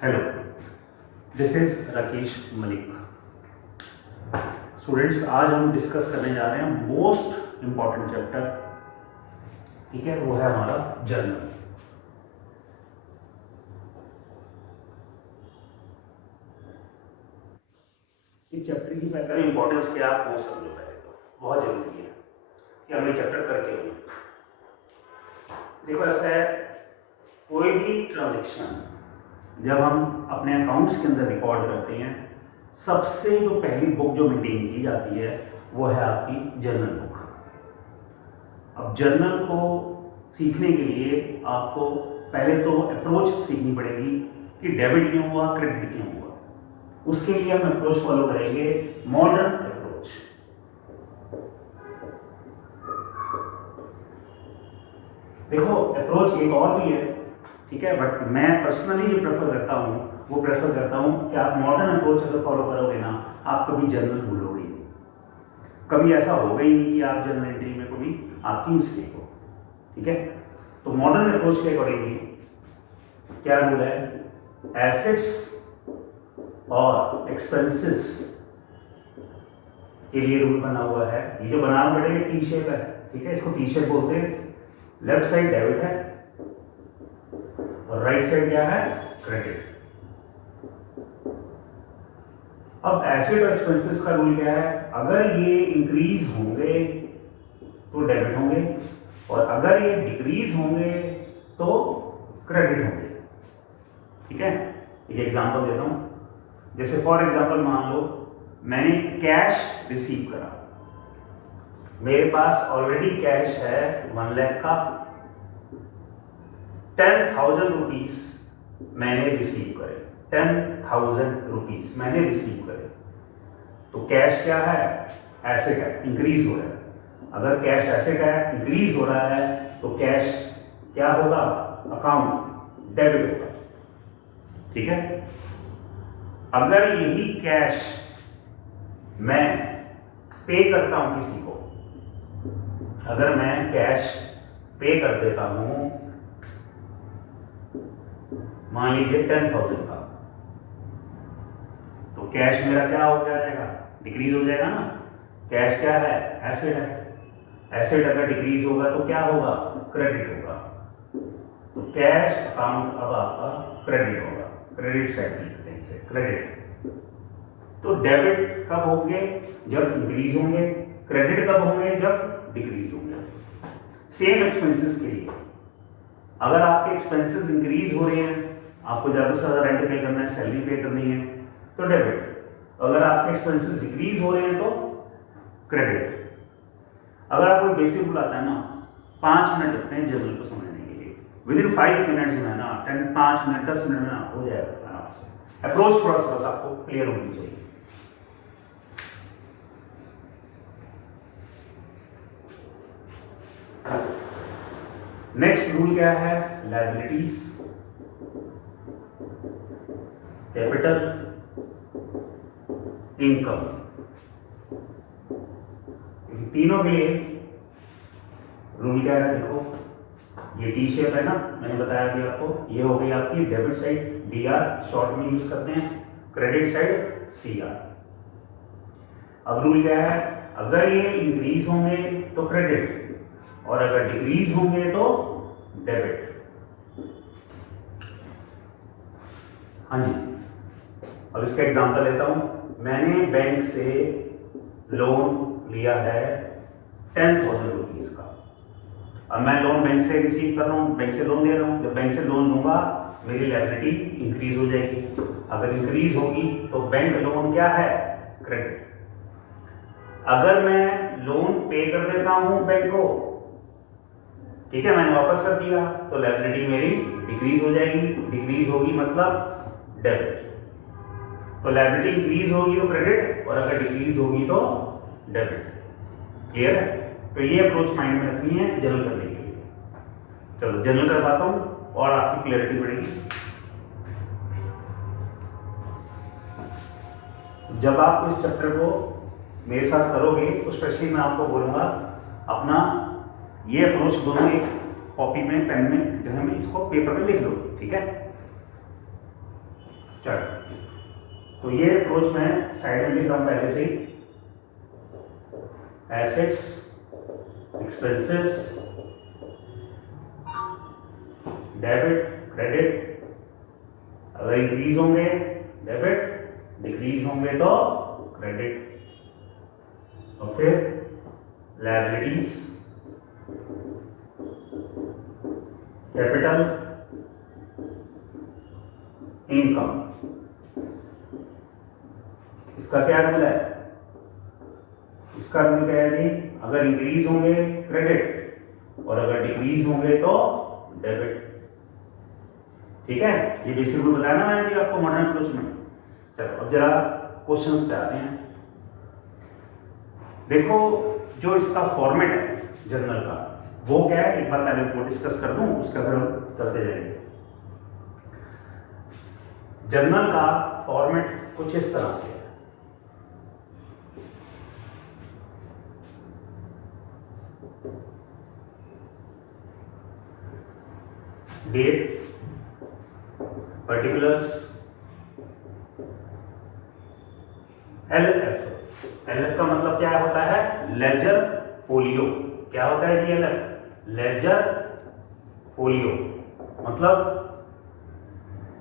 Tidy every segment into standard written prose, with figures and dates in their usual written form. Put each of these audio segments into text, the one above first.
Hello, this is Rakesh Malik. Students, आज हम discuss करने जा रहे हैं मोस्ट इंपॉर्टेंट चैप्टर, ठीक है, वो है हमारा जर्नल। इस चैप्टर की पहले इंपॉर्टेंस क्या आप वो समझो, पहले तो बहुत जरूरी है कि हम ये चैप्टर करके हों। देखो, ऐसा है, कोई भी ट्रांजेक्शन जब हम अपने अकाउंट्स के अंदर रिकॉर्ड करते हैं, सबसे जो पहली बुक जो मेंटेन की जाती है वो है आपकी जर्नल बुक। अब जर्नल को सीखने के लिए आपको पहले तो अप्रोच सीखनी पड़ेगी कि डेबिट क्यों हुआ, क्रेडिट क्यों हुआ। उसके लिए हम अप्रोच फॉलो करेंगे, मॉडर्न अप्रोच। देखो, अप्रोच एक और भी है, ठीक है, बट मैं पर्सनली जो प्रेफर करता हूँ वो प्रेफर करता हूँ कि आप मॉडर्न अप्रोच अगर फॉलो करोगे ना, आप कभी जर्नल भूलोगे नहीं। कभी ऐसा होगा ही नहीं कि आप जर्नल एंट्री में कभी आपकी मिस्टेक हो, ठीक है। तो मॉडर्न अप्रोच के अकॉर्डिंगली क्या रूल है, एसेट्स और एक्सपेंसेस के लिए रूल बना हुआ है। ये जो बनाना पड़ेगा टी शेप है, ठीक है, इसको टी शेप बोलते हैं। लेफ्ट साइड डेबिट है और राइट साइड क्या है, क्रेडिट। अब एसेट और एक्सपेंसेस का रूल क्या है, अगर ये इंक्रीज होंगे तो डेबिट होंगे और अगर ये डिक्रीज होंगे तो क्रेडिट होंगे, ठीक है। एक एग्जांपल देता हूं, जैसे फॉर एग्जांपल मान लो मैंने कैश रिसीव करा, मेरे पास ऑलरेडी कैश है 1 लाख का, 10,000 रुपीज मैंने रिसीव करे, 10,000 रुपीज मैंने रिसीव करे। तो कैश क्या है, एसेट है, इंक्रीज हो रहा है। अगर कैश एसेट है, इंक्रीज हो रहा है, तो कैश क्या होगा, अकाउंट डेबिट होगा, ठीक है। अगर यही कैश मैं पे करता हूं किसी को, अगर मैं कैश पे कर देता हूं, मान लीजिए 10,000 का, तो कैश मेरा क्या हो जाएगा, डिक्रीज हो जाएगा ना। कैश क्या है, एसेट है, एसेट अगर डिक्रीज होगा तो क्या होगा, क्रेडिट होगा। तो कैश अकाउंट अब आपका क्रेडिट होगा, क्रेडिट साइड लिखते हैं इसे, क्रेडिट। तो डेबिट कब होंगे, जब इंक्रीज होंगे, क्रेडिट कब होंगे, जब डिक्रीज होंगे। सेम एक्सपेंसेस के लिए, अगर आपके एक्सपेंसेस इंक्रीज हो रहे हैं, आपको ज्यादा से ज्यादा रेंट पे करना है, सैलरी पे करनी है, तो डेबिट। अगर आपके एक्सपेंसेस डिक्रीज हो रहे हैं तो क्रेडिट। अगर आपको बेसिक बुलाता है ना, 5 मिनट लगते हैं जर्नल को समझने के लिए, विदिन 5 मिनट्स में ना, 5 मिनट 10 मिनट में ना हो जाएगा आराम से। अप्रोच थोड़ा सा आपको क्लियर होनी चाहिए। नेक्स्ट रूल क्या है, लायबिलिटीज, कैपिटल, इनकम। तीनों के लिए रूल क्या है, देखो ये टी शेप है ना, मैंने बताया अभी आपको, ये हो गई आपकी debit side, D R short में यूज करते हैं, क्रेडिट साइड सी आर। अब रूल क्या है, अगर ये इंक्रीज होंगे तो क्रेडिट और अगर डिक्रीज होंगे तो डेबिट। हाँ जी, अब इसका एग्जांपल लेता हूं। मैंने बैंक से लोन लिया है 10,000 रुपीज का। अब मैं लोन बैंक से रिसीव कर रहा हूं, बैंक से लोन दे रहा हूं। जब बैंक से लोन लूंगा, मेरी लायबिलिटी इंक्रीज हो जाएगी। अगर इंक्रीज होगी तो बैंक लोन क्या है, क्रेडिट। अगर मैं लोन पे कर देता हूं बैंक को, ठीक है, मैंने वापस कर दिया, तो लायबिलिटी मेरी डिक्रीज हो जाएगी। डिक्रीज होगी मतलब डेबिट। तो लायबिलिटी इंक्रीज होगी तो क्रेडिट और अगर डिक्रीज होगी तो डेबिट। क्लियर है। तो ये अप्रोच माइंड में रखनी है जर्नल करने के लिए। चलो जर्नल करवाता हूं और आपकी क्लियरिटी बढ़ेगी। जब आप इस चैप्टर को मेरे साथ करोगे तो स्पेशली मैं आपको बोलूंगा अपना ये अप्रोच दोनों एक कॉपी में, पेन में, जो है इसको पेपर पे लिख लो, ठीक है। चलो, तो ये अप्रोच मैं साइड में लिख रहा हूँ पहले से ही, एसेट्स, एक्सपेंसेस, डेबिट, क्रेडिट, अगर इंक्रीज होंगे डेबिट, डिक्रीज होंगे तो क्रेडिट, और फिर लायबिलिटीज, कैपिटल, इनकम। इसका क्या रूल है? इसका रूल क्या है जी? अगर इंक्रीज होंगे क्रेडिट और अगर डिक्रीज होंगे तो डेबिट। ठीक है, ये बेसिक रूल बताया ना मैंने भी आपको मॉडर्न अप्रोच में। चलो अब जरा क्वेश्चंस पे आते हैं। देखो, जो इसका फॉर्मेट है जर्नल का, वो क्या है, एक बार पहले वो डिस्कस कर दूं, उसका फिर हम चलते जाएंगे। जर्नल का फॉर्मेट कुछ इस तरह से है। Date, particulars, LF. एलएफ का मतलब क्या होता है? Ledger folio. क्या होता है जी एलएफ? Ledger folio. मतलब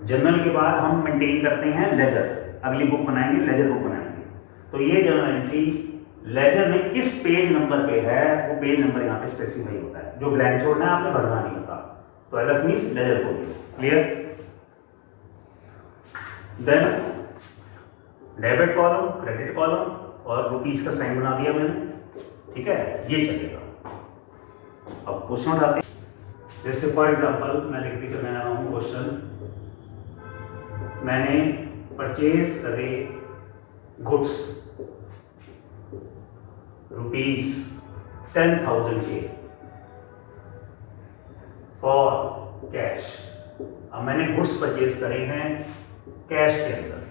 जर्नल के बाद हम मेंटेन करते हैं लेजर, अगली बुक बनाएंगे, लेजर बुक बनाएंगे। तो ये जर्नल एंट्री लेजर में किस पेज नंबर पे है, वो पेज नंबर यहाँ पे स्पेसिफाई होता है। जो ब्लैंक छोड़ना है आपने, भरना नहीं होता। तो LF means ledger folio. Clear? Then debit column, credit column, और रुपीस का साइन बना दिया मैंने। ठीक है, ये चलेगा। अब क्वेश्चन उठाते हैं। जैसे फॉर एग्जांपल मैं लिख के चलने रहा हूँ क्वेश्चन, मैंने परचेज करे गुड्स रुपीज 10,000 के फॉर कैश। अब मैंने गुड्स परचेज करे हैं कैश के अंदर,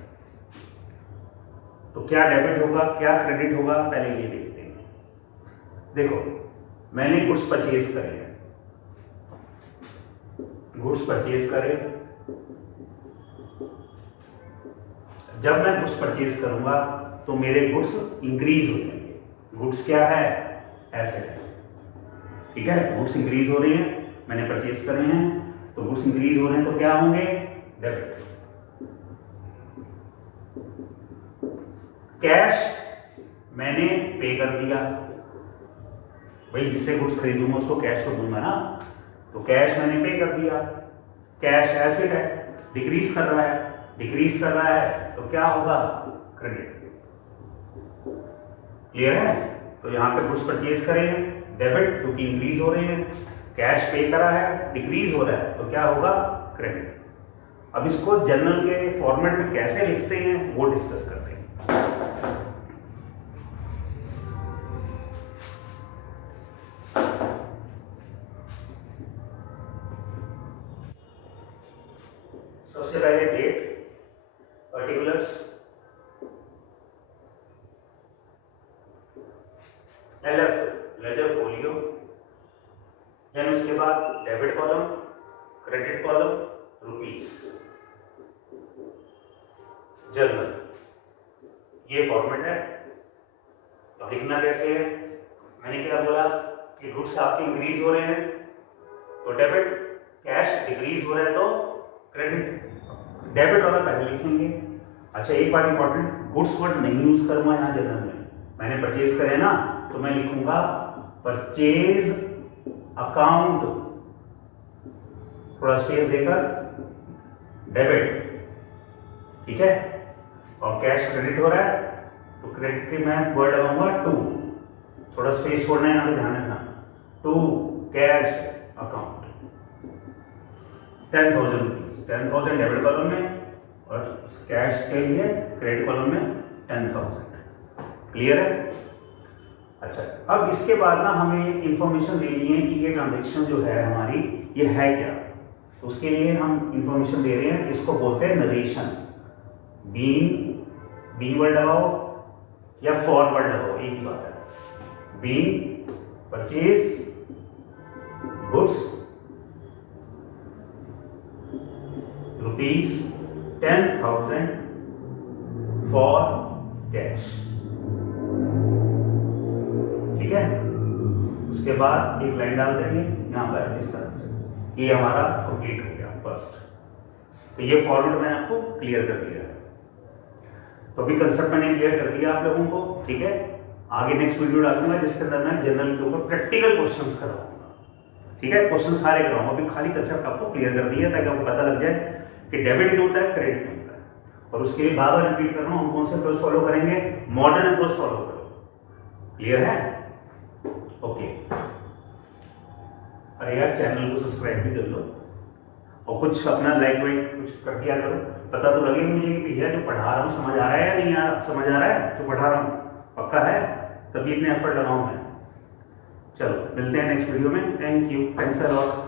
तो क्या डेबिट होगा क्या क्रेडिट होगा, पहले ये देखते हैं। देखो, मैंने गुड्स परचेज करे हैं, गुड्स परचेज करे। जब मैं गुड्स परचेज करूंगा तो मेरे गुड्स इंक्रीज हो जाएंगे। गुड्स क्या है? एसेट है। ठीक है, गुड्स इंक्रीज हो रही हैं, मैंने परचेज करे हैं, तो गुड्स इंक्रीज हो रहे हैं, तो क्या होंगे? डेबिट। कैश मैंने पे कर दिया, भाई जिससे गुड्स खरीदूंगा उसको कैश तो दूंगा ना, तो कैश मैंने पे कर दिया। कैश एसेट है, डिक्रीज कर रहा है, डिक्रीज कर रहा है, तो क्या होगा? क्रेडिट। क्लियर है? तो यहाँ पे गुड्स परचेज करेंगे डेबिट, क्योंकि इंक्रीज हो रहे हैं। कैश पे करा है, डिक्रीज हो रहा है, तो क्या होगा? क्रेडिट। अब इसको जर्नल के फॉर्मेट में कैसे लिखते हैं वो डिस्कस करते हैं। सबसे पहले date, particulars, LF ledger folio, then उसके बाद debit column, credit column, rupees, journal. ये फॉर्मेट है। तो लिखना कैसे है? मैंने क्या बोला कि गुड्स आपके इंक्रीज हो रहे हैं तो डेबिट, कैश डिक्रीज हो रहा है तो क्रेडिट। डेबिट वाला पहले लिखेंगे। अच्छा, एक बात इंपॉर्टेंट, गुड्स वर्ड नहीं यूज करूंगा यहाँ जर्नल में। मैंने परचेज करे ना, तो मैं लिखूंगा परचेज अकाउंट, थोड़ा स्पेस देकर, डेबिट। ठीक है, और कैश क्रेडिट हो रहा है तो क्रेडिट पे मैं वर्ड लगाऊंगा टू, थोड़ा स्पेस छोड़ना है यहाँ पे, ध्यान रखना। To cash account 10,000 rupees, 10,000 debit column में और कैश के लिए क्रेडिट कॉलम में 10,000। क्लियर है? अच्छा, अब इसके बाद ना हमें इंफॉर्मेशन देनी है कि ये ट्रांजेक्शन जो है हमारी, ये है क्या। तो उसके लिए हम इंफॉर्मेशन दे रहे हैं, इसको बोलते हैं नरेशन। बीइंग वर्ड लगाओ या फॉर वर्ड लगाओ, एक ही बात है। Being purchase goods rupees 10,000 for cash, ठीक है। उसके बाद एक लाइन डाल देंगे यहाँ पर इस तरह से, ये हमारा कंप्लीट हो गया फर्स्ट। तो ये फॉर्मेट मैंने आपको क्लियर कर दिया है। तो अभी कंसेप्ट मैंने क्लियर कर दिया आप लोगों को, ठीक है। आगे नेक्स्ट वीडियो डालूंगा जिसके अंदर मैं जनरल के ऊपर प्रैक्टिकल क्वेश्चंस कराऊंगा, ठीक है। क्वेश्चन सारे कराऊंगा, अभी खाली कंसेप्ट आपको क्लियर कर दिया ताकि आपको पता लग जाए कि डेबिट क्या होता है, क्रेडिट क्या होता है। और उसके लिए बार बार रिपीट कर रहा हूँ, हम कौन से अप्रोच फॉलो करेंगे, मॉडर्न अप्रोच फॉलो करो। क्लियर है? ओके। अरे यार चैनल को सब्सक्राइब भी कर लो और कुछ अपना लाइक वाइक कुछ कर दिया करो, पता तो लगे मुझे कि भैया जो पढ़ा रहा हूँ समझ आ रहा है या नहीं समझ आ रहा है, जो पढ़ा रहा हूँ पक्का है, तभी इतने एफर्ट लगाऊं मैं। चलो मिलते हैं नेक्स्ट वीडियो में। Thank you, thanks a lot.